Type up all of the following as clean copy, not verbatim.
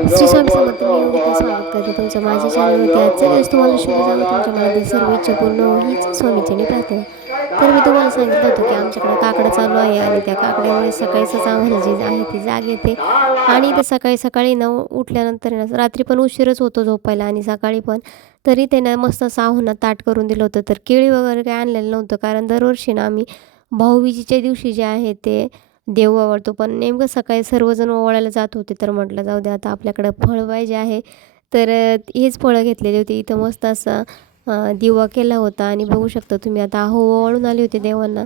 श्री स्वामी समर्थ. मी योगिता स्वागत करते तुमचं माझ्या चॅनलवरती. आजचा दिवस तुम्हाला शुभ जावं, तुमच्या मनातील सर्व इच्छा पूर्ण हो हीच स्वामीचरणी प्रार्थना. तर मी तुम्हाला सांगितलं होतं की आमच्याकडे काकडं चालू आहे आणि त्या काकड्यामुळे सकाळीच आम्हाला जी आहे ती जाग येते. आणि ते सकाळी सकाळी उठल्यानंतर रात्री पण उशीरच होतो झोपायला आणि सकाळी पण. तरी त्यानं मस्त सावनात ताट करून दिलं होतं. तर केळी वगैरे काही आणलेलं नव्हतं, कारण दरवर्षी ना आम्ही भाऊबीजेच्या दिवशी जे आहे ते देव ओवाळतो. पण नेमकं सकाळी सर्वजण ओवाळायला जात होते, तर म्हटलं जाऊ दे आता आपल्याकडं फळ पाहिजे आहे. तर हेच फळं घेतलेली होती. इथं मस्त असा दिवा केला होता आणि बघू शकता तुम्ही. आता ओवाळून आले होते देवांना.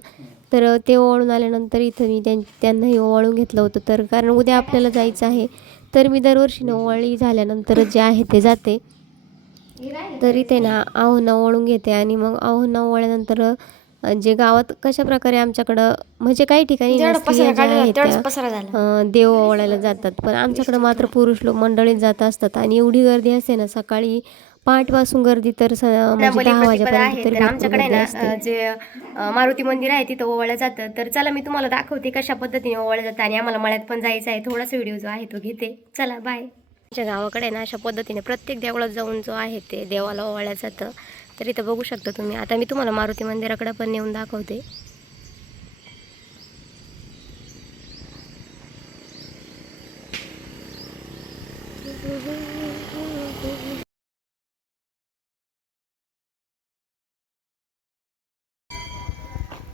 तर ते ओवाळून आल्यानंतर इथं मी त्यांनाही ओवाळून घेतलं होतं. तर कारण उद्या आपल्याला जायचं आहे, तर मी दरवर्षी ओवाळी झाल्यानंतर जे आहे ते जाते. तरी ते ना आहोंना ओवाळून घेते आणि मग आहोंना ओवाळल्यानंतर जे गावात कशाप्रकारे आमच्याकडं म्हणजे काही ठिकाणी स्त्रिया ज्या आहेत त्या देव ओवाळायला जातात, पण आमच्याकडं मात्र पुरुष लोक मंडळीत जात असतात. आणि एवढी गर्दी असते ना सकाळी पहाटपासून गर्दी तर म्हणजे 10 वाजेपर्यंत तरी भरपूर गर्दी असते. जे मारुती मंदिर आहे तिथं ओवाळलं जातं. तर चला मी तुम्हाला दाखवते कशा पद्धतीने ओवाळलं जातं. आणि आम्हाला मळ्यात पण जायचं आहे. थोडासा व्हिडिओ जो आहे तो घेते. चला बाय. आमच्या गावाकडे ना अशा पद्धतीने प्रत्येक देवळात जाऊन जो आहे ते देवाला ओवाळलं जातं. तर इथं बघू शकता तुम्ही. आता मी तुम्हाला मारुती मंदिराकडे पण नेऊन दाखवते.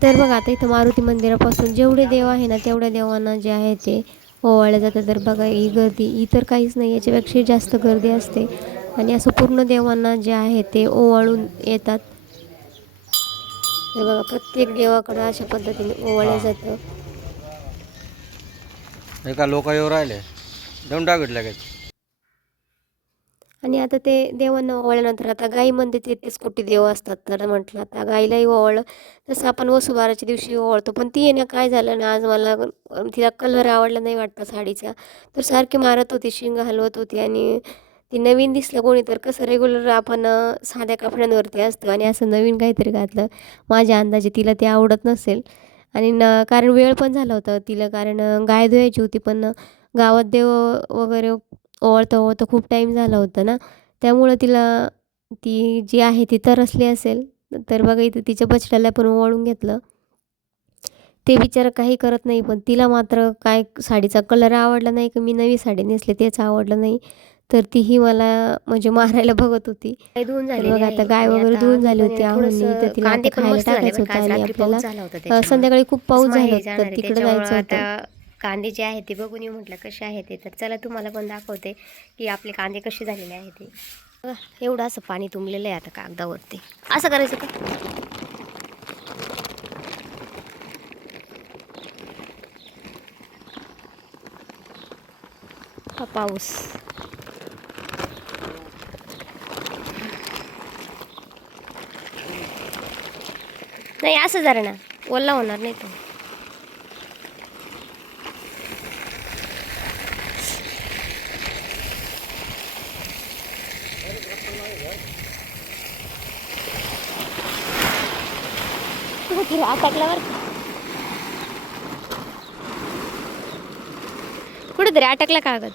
तर बघा आता इथं मारुती मंदिरापासून जेवढे देव आहे ना तेवढ्या देवांना जे आहे ते ओवाळलं जातं. तर बघा ही गर्दी इतर काहीच नाही, याच्यापेक्षा जास्त गर्दी असते. आणि असं पूर्ण देवांना जे आहे ते ओवाळून येतात. तर बघा प्रत्येक देवाकडं अशा पद्धतीने ओवाळलं जातं. एका लोक येऊ राहिले देऊन टाकत लगेच. आणि आता ते देवांना ओवाळल्यानंतर आता गाईमध्ये 33 कोटी देव असतात. तर म्हटलं आता गाईलाही ओवाळलं तसं आपण वसुबाराच्या दिवशी ओवाळतो. पण ती येणं काय झालं ना, आज मला तिला कलर आवडला नाही वाटतं साडीचा. तर सारखी मारत होती, शिंग हलवत होती. आणि ती नवीन दिसलं कोणी तर कसं रेग्युलर आपण साध्या कपड्यांवरती असतं आणि असं नवीन काहीतरी घातलं. माझ्या अंदाजे तिला ते आवडत नसेल. आणि कारण वेळ पण झाला होता तिला, कारण गाय धुवायची होती. पण गावात देव वगैरे ओवाळता ओवाळता खूप टाईम झाला होता ना, त्यामुळं तिला ती जी आहे ती तरसली असेल. तर बघा इथं तिच्या बछड्याला पण ओवाळून घेतलं. ते बिचारं काही करत नाही, पण तिला मात्र काय साडीचा कलर आवडला नाही की मी नवी साडी नेसली तेच आवडलं नाही. तर तीही मला म्हणजे मारायला बघत होती. तर बघा आता गाय वगैरे धुवून झाली होती आहोंनी, तर तिला आता खायला टाकायचं होतं. आणि आपल्याला संध्याकाळी खूप पाऊस झाला होता, तर तिकडे जायचं होतं. कांदे जे आहे ते बघून येऊ म्हटलं कसे आहे ते. तर चला तुम्हाला पण दाखवते की आपले कांदे कसे झालेले आहे ते. एवढं असं पाणी तुंबलेलं आहे आता कागदावरती. असं करायचं का? हा पाऊस नाही, असं जरा ना ओला होणार नाही तो. अटकल्यावर कुठेतरी अटकला कागद,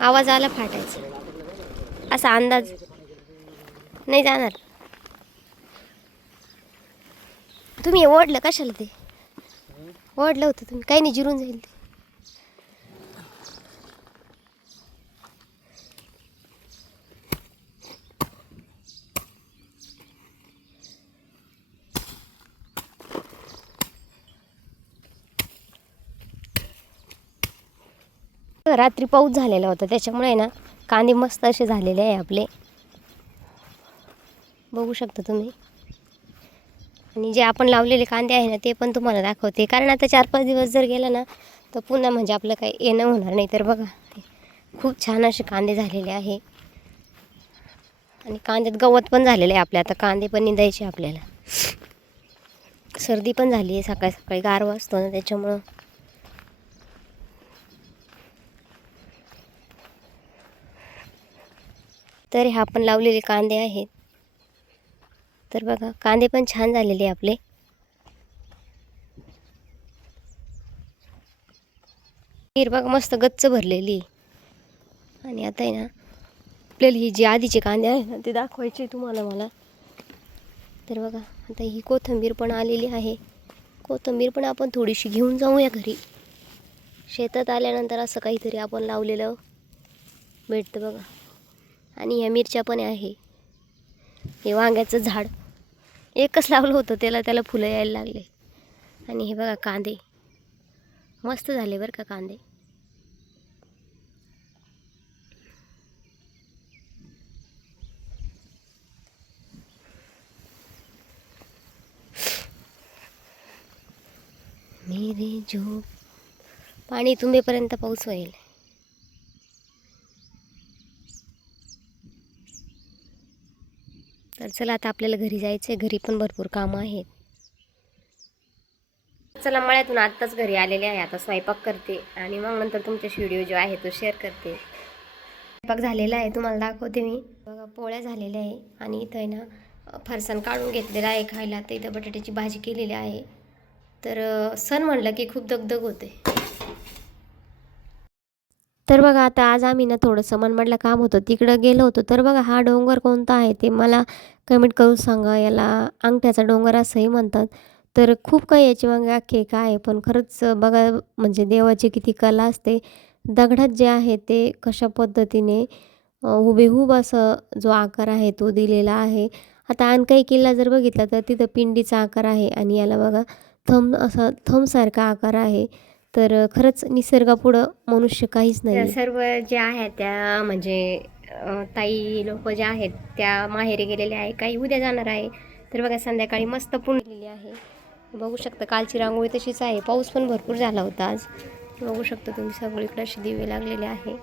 आवाज आला फाटायचा असा अंदाज. नाही जाणार. तुम्ही ओढलं कशाला? ते ओढलं होतं तुम्ही, काही नाही, जिरून जाईल ते. रात्री पाऊस झालेला होता त्याच्यामुळे ना कांदे मस्त असे झालेले आहे आपले, बघू शकता तुम्ही. आणि जे आपण लावलेले कांदे आहे ना ते पण तुम्हाला दाखवते. कारण आता 4-5 दिवस जर गेला ना तर पुन्हा म्हणजे आपलं काही येणं होणार नाही. तर बघा ते खूप छान असे कांदे झालेले आहे. आणि कांद्यात गवत पण झालेलं आहे आपल्या. आता कांदे पण निंदायचे आपल्याला. सर्दी पण झाली आहे, सकाळी सकाळी गारवा असतो ना त्याच्यामुळं. तर हे आपण लावलेले कांदे आहेत. तर बघा कांदे पण छान झालेले आपले. हिर बघा मस्त गच्च भरलेली. आणि आता आहे ना आपल्याला ही जी आधीचे कांदे आहे ना ते दाखवायचे तुम्हाला मला. तर बघा आता ही कोथिंबीर पण आलेली आहे. कोथिंबीर पण आपण थोडीशी घेऊन जाऊया घरी. शेतात आल्यानंतर असं काहीतरी आपण लावलेलं भेटतं बघा. आणि ह्या मिरच्या पण आहे. हे वांग्याचं झाड एकच लावलं होतं त्याला फुलं यायला लागले. आणि हे बघा कांदे मस्त झाले बरं का कांदे. मेरे जो पाणी तुंबेपर्यंत पाऊस होईल. तर चला आता आपल्याला घरी जायचं आहे. घरी पण भरपूर कामं आहेत. चला मळ्यातून आत्ताच घरी आलेले आहे. आता स्वयंपाक करते आणि मग नंतर तुमच्याशी व्हिडिओ जो आहे तो शेअर करते. स्वयंपाक झालेला आहे तुम्हाला दाखवते मी. बघा पोळ्या झालेल्या आहे आणि इथं आहे ना फरसाण काढून घेतलेला आहे खायला. तर इथं बटाट्याची भाजी केलेली आहे. तर सण म्हणलं की खूप दगदग होते. तर बघा आता आज आम्ही ना थोडंसं मनमाडला काम होतं तिकडं गेलो होतो. तर बघा हा डोंगर कोणता आहे ते मला कमेंट करून सांगा. याला अंगठ्याचा डोंगर असंही म्हणतात. तर खूप काही याची मागे आख्यायिका आहे. पण खरंच बघा म्हणजे देवाची किती कला असते. दगडात जे आहे ते कशा पद्धतीने हुबेहूब असं जो आकार आहे तो दिलेला आहे. आता आणखी किल्ला जर बघितला तर तिथं पिंडीचा आकार आहे आणि याला बघा असा थंबसारखा आकार आहे. तर खरंच निसर्गापुढं मनुष्य काहीच नाही. त्या सर्व ज्या आहेत त्या म्हणजे ताई लोक ज्या आहेत त्या माहेरी गेलेल्या आहे. काही उद्या जाणार आहे. तर बघा संध्याकाळी मस्त पुंडलेली आहे. बघू शकता कालची रांगोळी तशीच आहे. पाऊस पण भरपूर झाला होता आज. बघू शकता तुम्ही सगळीकडे असे दिवे लागलेले आहे.